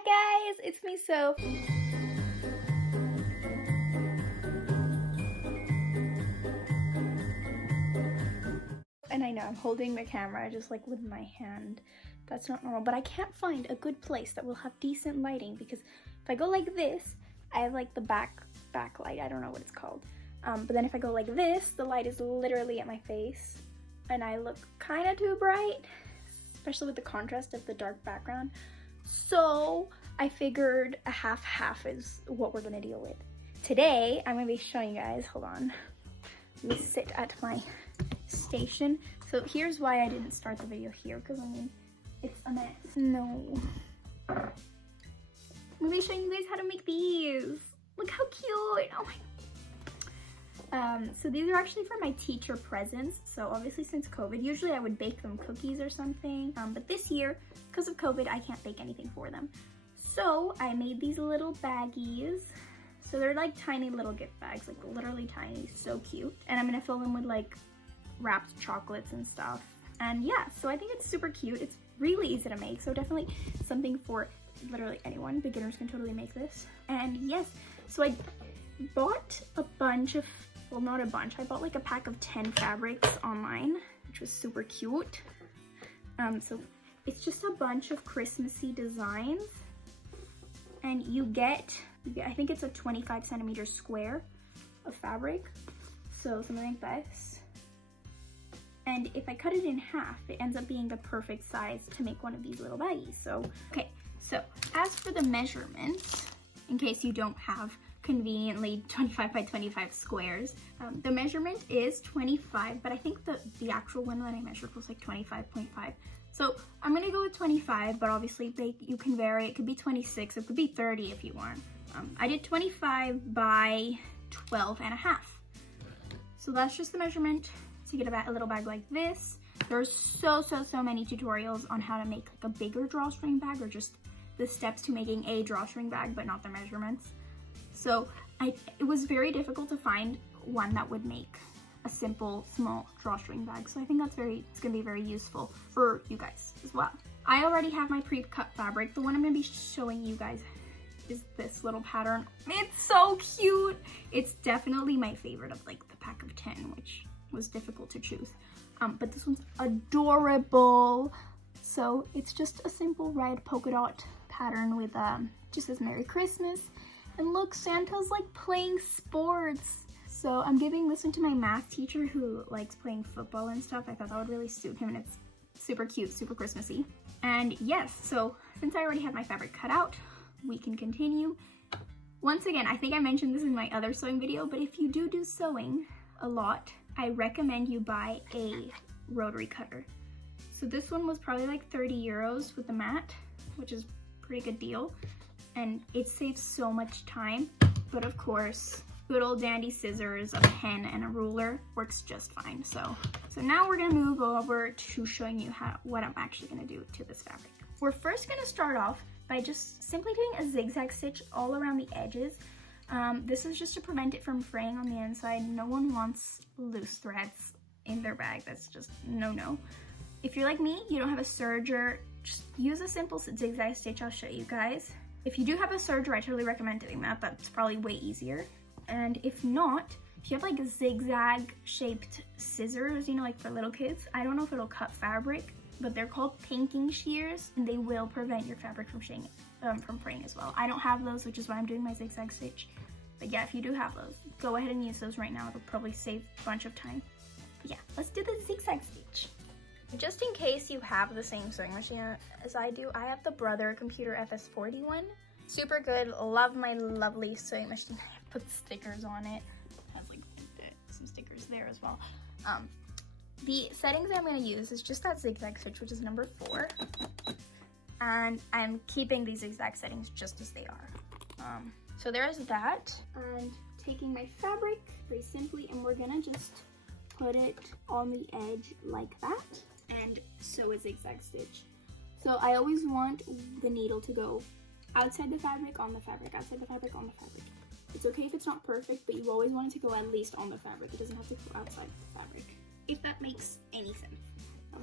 Hi guys, it's me Sof. And I know I'm holding the camera just like with my hand. That's not normal, but I can't find a good place that will have decent lighting because if I go like this, I have like the backlight. I don't know what it's called. But then if I go like this, the light is literally at my face and I look kind of too bright, especially with the contrast of the dark background. So I figured a half is what we're gonna deal with. Today, I'm gonna be showing you guys, hold on. Let me sit at my station. So here's why I didn't start the video here, because I mean, it's a mess. No. I'm gonna be showing you guys how to make these. Look how cute, oh my. So these are actually for my teacher presents. So obviously since COVID, usually I would bake them cookies or something. But this year, because of COVID, I can't bake anything for them. So I made these little baggies. So they're like tiny little gift bags, like literally tiny, so cute. And I'm gonna fill them with like wrapped chocolates and stuff. And yeah, so I think it's super cute. It's really easy to make. So definitely something for literally anyone. Beginners can totally make this. And yes, so I bought a bunch of, well, not a bunch, I bought like a pack of 10 fabrics online, which was super cute. So it's just a bunch of Christmassy designs, and you get, I think it's a 25 centimeter square of fabric, so something like this. And if I cut it in half, it ends up being the perfect size to make one of these little baggies. So, okay, so as for the measurements, in case you don't have conveniently 25 by 25 squares. The measurement is 25, but I think the actual one that I measured was like 25.5. So I'm gonna go with 25, but obviously you can vary. It could be 26, it could be 30 if you want. I did 25 by 12 and a half. So that's just the measurement to get a little bag like this. There's so many tutorials on how to make like a bigger drawstring bag, or just the steps to making a drawstring bag, but not the measurements. So it was very difficult to find one that would make a simple, small drawstring bag. So I think it's gonna be very useful for you guys as well. I already have my pre-cut fabric. The one I'm gonna be showing you guys is this little pattern. It's so cute. It's definitely my favorite of like the pack of 10, which was difficult to choose. But this one's adorable. So it's just a simple red polka dot pattern with just says Merry Christmas. And look, Santa's like playing sports. So I'm giving this one to my math teacher who likes playing football and stuff. I thought that would really suit him, and it's super cute, super Christmassy. And yes, so since I already have my fabric cut out, we can continue. Once again, I think I mentioned this in my other sewing video, but if you do sewing a lot, I recommend you buy a rotary cutter. So this one was probably like 30 euros with the mat, which is a pretty good deal. And it saves so much time, but of course, good old dandy scissors, a pen, and a ruler works just fine. So now we're gonna move over to showing you what I'm actually gonna do to this fabric. We're first gonna start off by just simply doing a zigzag stitch all around the edges. This is just to prevent it from fraying on the inside. No one wants loose threads in their bag. That's just no. If you're like me, you don't have a serger, just use a simple zigzag stitch. I'll show you guys. If you do have a serger, I totally recommend doing that. That's probably way easier. And if not, if you have like zigzag shaped scissors, you know, like for little kids, I don't know if it'll cut fabric, but they're called pinking shears, and they will prevent your fabric from fraying as well. I don't have those, which is why I'm doing my zigzag stitch. But yeah, if you do have those, go ahead and use those right now. It'll probably save a bunch of time. But yeah, let's do the zigzag stitch. Just in case you have the same sewing machine as I do, I have the Brother Computer FS41. Super good, love my lovely sewing machine. I put stickers on it. It has like some stickers there as well. The settings I'm gonna use is just that zigzag stitch, which is number 4. And I'm keeping these exact settings just as they are. So there's that. And taking my fabric very simply, and we're gonna just put it on the edge like that and sew a zigzag stitch. So I always want the needle to go outside the fabric, on the fabric, outside the fabric, on the fabric. It's okay if it's not perfect, but you always want it to go at least on the fabric. It doesn't have to go outside the fabric, if that makes any sense.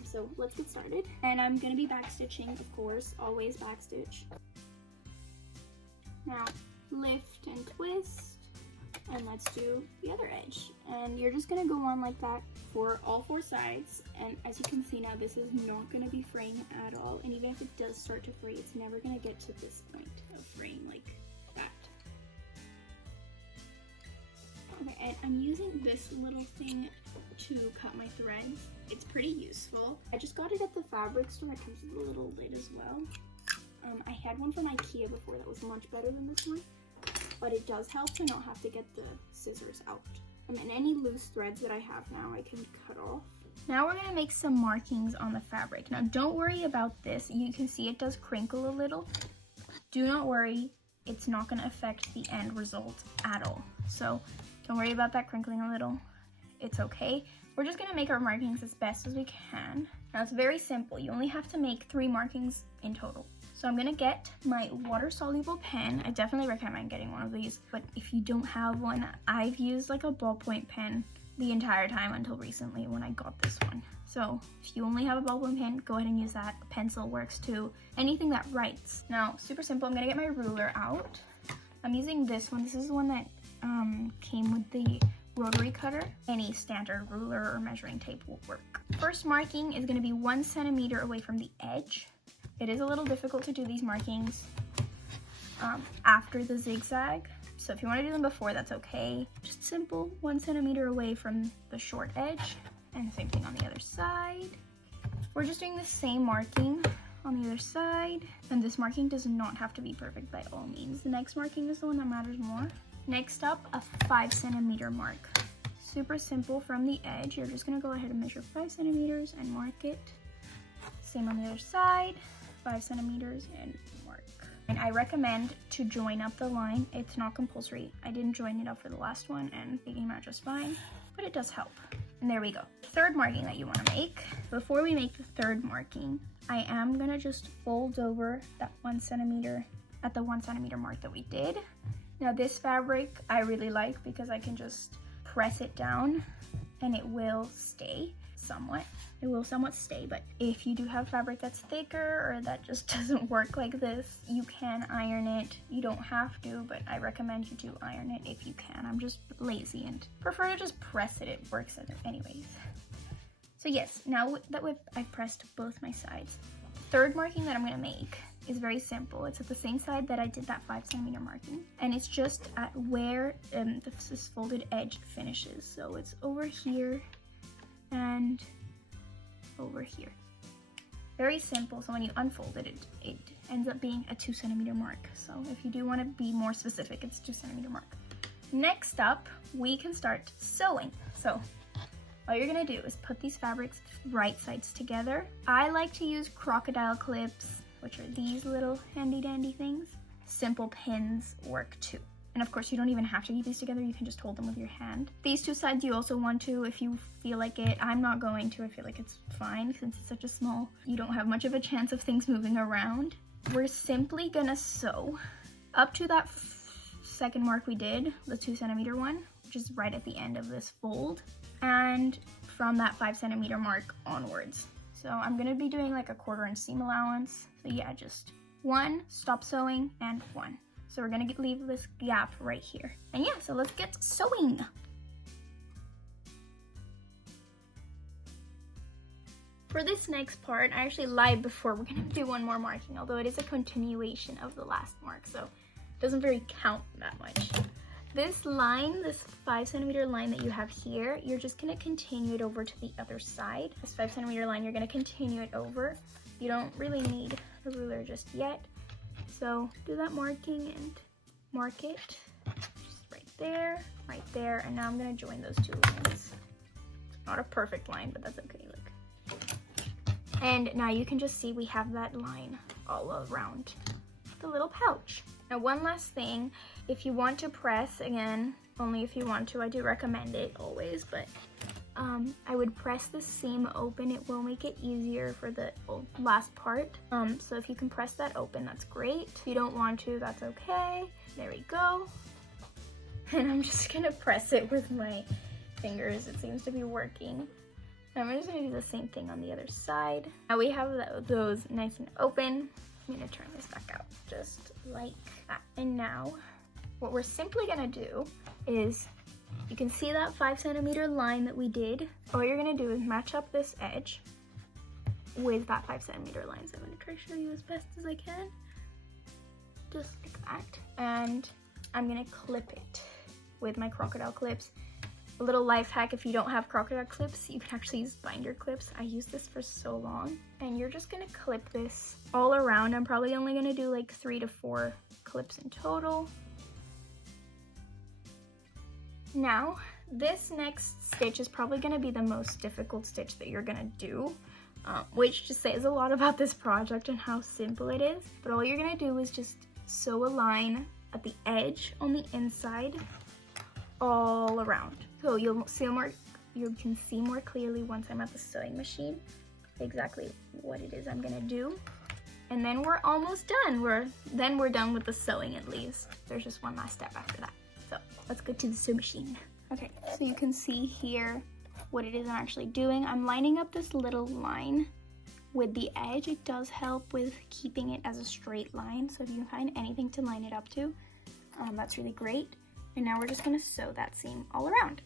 So let's get started. And I'm gonna be backstitching, of course, always backstitch. Now lift and twist, and let's do the other edge. And you're just gonna go on like that for all 4 sides. And as you can see now, this is not gonna be fraying at all. And even if it does start to fray, it's never gonna get to this point of fraying like that. Okay, and I'm using this little thing to cut my threads. It's pretty useful. I just got it at the fabric store. It comes with a little lid as well. I had one from IKEA before that was much better than this one, but it does help to not have to get the scissors out. And any loose threads that I have now, I can cut off. Now we're gonna make some markings on the fabric. Now don't worry about this. You can see it does crinkle a little. Do not worry, it's not gonna affect the end result at all. So don't worry about that crinkling a little. It's okay. We're just gonna make our markings as best as we can. Now it's very simple. You only have to make 3 markings in total. So I'm gonna get my water-soluble pen. I definitely recommend getting one of these, but if you don't have one, I've used like a ballpoint pen the entire time until recently when I got this one. So if you only have a ballpoint pen, go ahead and use that. A pencil works too. Anything that writes. Now, super simple, I'm gonna get my ruler out. I'm using this one. This is the one that came with the rotary cutter. Any standard ruler or measuring tape will work. First marking is gonna be 1 centimeter away from the edge. It is a little difficult to do these markings after the zigzag. So if you want to do them before, that's okay. Just simple, 1 centimeter away from the short edge. And same thing on the other side. We're just doing the same marking on the other side. And this marking does not have to be perfect by all means. The next marking is the one that matters more. Next up, a 5 centimeter mark. Super simple from the edge. You're just gonna go ahead and measure 5 centimeters and mark it. Same on the other side, 5 centimeters and mark. And I recommend to join up the line. It's not compulsory. I didn't join it up for the last one and it came out just fine, but it does help. And there we go. Third marking that you want to make. Before we make the third marking, I am gonna just fold over that 1 centimeter at the 1 centimeter mark that we did. Now this fabric I really like because I can just press it down and it will stay somewhat. It will somewhat stay, but if you do have fabric that's thicker or that just doesn't work like this, you can iron it. You don't have to, but I recommend you do iron it if you can. I'm just lazy and prefer to just press it. It works anyways. So yes, now that I've pressed both my sides, the third marking that I'm gonna make is very simple. It's at the same side that I did that 5 centimeter marking, and it's just at where this folded edge finishes. So it's over here and over here. Very simple. So when you unfold it, it ends up being a 2 centimeter mark. So if you do want to be more specific, it's 2 centimeter mark. Next up, we can start sewing. So all you're gonna do is put these fabrics right sides together. I like to use crocodile clips, which are these little handy dandy things. Simple pins work too. And of course, you don't even have to keep these together. You can just hold them with your hand. These 2 sides you also want to if you feel like it. I'm not going to. I feel like it's fine since it's such a small, you don't have much of a chance of things moving around. We're simply gonna sew up to that second mark we did, the 2 centimeter one, which is right at the end of this fold. And from that 5 centimeter mark onwards. So I'm gonna be doing like a 1/4 inch seam allowance. So yeah, just 1, stop sewing, and 1. So we're gonna leave this gap right here. And yeah, so let's get sewing. For this next part, I actually lied before. We're gonna do 1 more marking, although it is a continuation of the last mark, so it doesn't very count that much. This line, this 5 centimeter line that you have here, you're just gonna continue it over to the other side. This 5 centimeter line, you're gonna continue it over. You don't really need a ruler just yet. So do that marking and mark it just right there, and now I'm gonna join those 2 lines. Not a perfect line, but that's okay, look. And now you can just see we have that line all around the little pouch. Now 1 last thing, if you want to press, again, only if you want to, I do recommend it always, but I would press the seam open. It will make it easier for the last part. So if you can press that open, that's great. If you don't want to, that's okay. There we go. And I'm just gonna press it with my fingers. It seems to be working. And I'm just gonna do the same thing on the other side. Now we have those nice and open. I'm gonna turn this back out, just like that. And now, what we're simply gonna do is, you can see that 5 centimeter line that we did. All you're gonna do is match up this edge with that 5 centimeter line. So I'm gonna try to show you as best as I can. Just like that. And I'm gonna clip it with my crocodile clips. A little life hack, if you don't have crocodile clips, you can actually use binder clips. I used this for so long. And you're just gonna clip this all around. I'm probably only gonna do like 3 to 4 clips in total. Now, this next stitch is probably gonna be the most difficult stitch that you're gonna do, which just says a lot about this project and how simple it is. But all you're gonna do is just sew a line at the edge on the inside all around. So you can see more clearly once I'm at the sewing machine exactly what it is I'm gonna do. And then we're almost done. We're done with the sewing at least. There's just one last step after that. So let's go to the sew machine. Okay, so you can see here what it is I'm actually doing. I'm lining up this little line with the edge. It does help with keeping it as a straight line. So if you can find anything to line it up to, that's really great. And now we're just gonna sew that seam all around.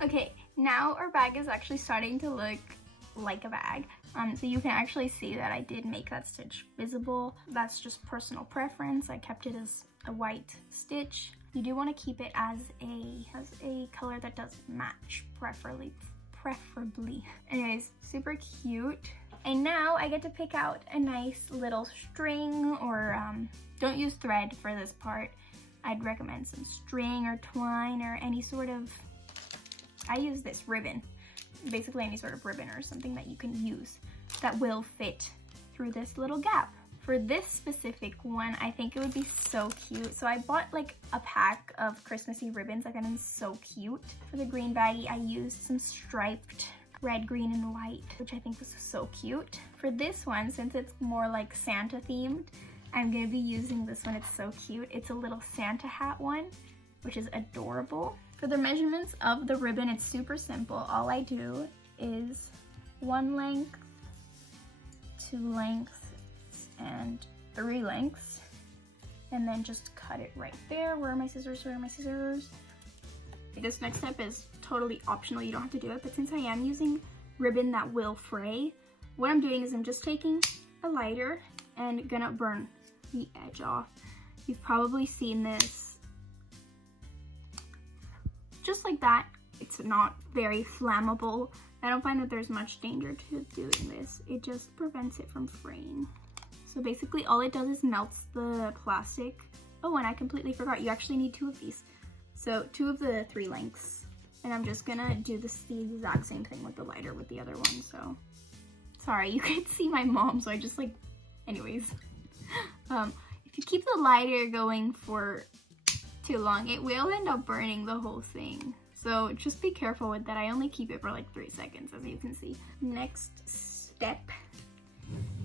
Okay, now our bag is actually starting to look like a bag. So you can actually see that I did make that stitch visible. That's just personal preference. I kept it as a white stitch. You do want to keep it as a color that does match, preferably. Anyways, super cute. And now I get to pick out a nice little string, or don't use thread for this part. I'd recommend some string or twine or any sort of, I use this ribbon. Basically any sort of ribbon or something that you can use that will fit through this little gap. For this specific one, I think it would be so cute. So I bought like a pack of Christmassy ribbons. I found them so cute. For the green baggie, I used some striped red, green, and white, which I think was so cute. For this one, since it's more like Santa themed, I'm gonna be using this one. It's so cute. It's a little Santa hat one, which is adorable. For the measurements of the ribbon, it's super simple. All I do is 1 length, 2 lengths, and 3 lengths, and then just cut it right there. Where are my scissors? Where are my scissors? This next step is totally optional. You don't have to do it, but since I am using ribbon that will fray, what I'm doing is I'm just taking a lighter and gonna burn the edge off. You've probably seen this. Just like that. It's not very flammable. I don't find that there's much danger to doing this. It just prevents it from fraying. So basically all it does is melts the plastic. Oh, and I completely forgot, you actually need 2 of these. So 2 of the 3 lengths. And I'm just gonna do the exact same thing with the lighter with the other one, so. Sorry, you can't see my mom, so I just like, anyways. If you keep the lighter going for too long, it will end up burning the whole thing. So just be careful with that. I only keep it for like 3 seconds, as you can see. Next step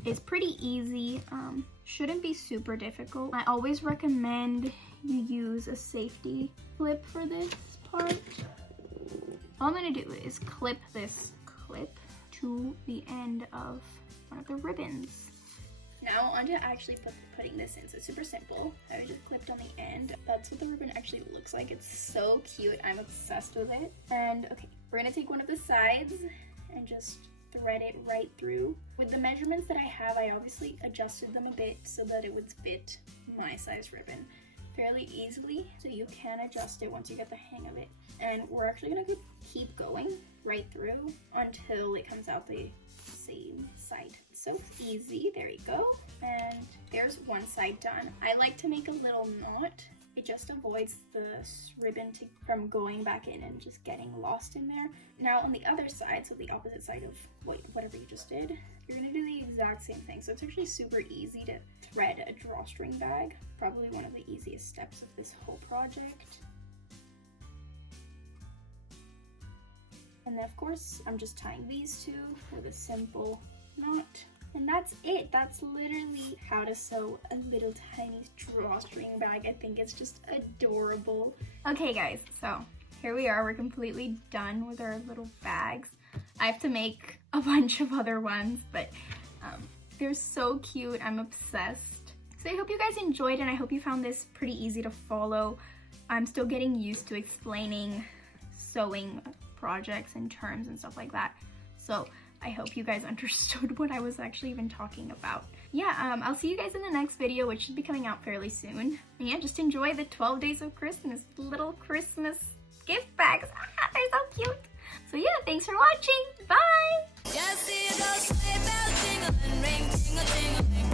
is pretty easy. Shouldn't be super difficult. I always recommend you use a safety clip for this part. All I'm gonna do is clip this clip to the end of one of the ribbons. Now on to actually putting this in. So it's super simple. I just clipped on the end. That's what the ribbon actually looks like. It's so cute. I'm obsessed with it. And okay, we're gonna take one of the sides and just thread it right through. With the measurements that I have, I obviously adjusted them a bit so that it would fit my size ribbon fairly easily. So you can adjust it once you get the hang of it. And we're actually gonna keep going right through until it comes out the same side. So easy, there you go. And there's one side done. I like to make a little knot. It just avoids the ribbon from going back in and just getting lost in there. Now on the other side, so the opposite side of whatever you just did, you're gonna do the exact same thing. So it's actually super easy to thread a drawstring bag. Probably one of the easiest steps of this whole project. And then of course, I'm just tying these two with a simple knot. And that's it. That's literally how to sew a little tiny drawstring bag. I think it's just adorable. Okay guys, so here we are. We're completely done with our little bags. I have to make a bunch of other ones, but they're so cute. I'm obsessed. So I hope you guys enjoyed, and I hope you found this pretty easy to follow. I'm still getting used to explaining sewing projects and terms and stuff like that. So I hope you guys understood what I was actually even talking about. Yeah, I'll see you guys in the next video, which should be coming out fairly soon. And yeah, just enjoy the 12 days of Christmas. Little Christmas gift bags. They're so cute. So yeah, thanks for watching. Bye! Just see those sleigh bells jingle and ring, tingle, tingle, ring.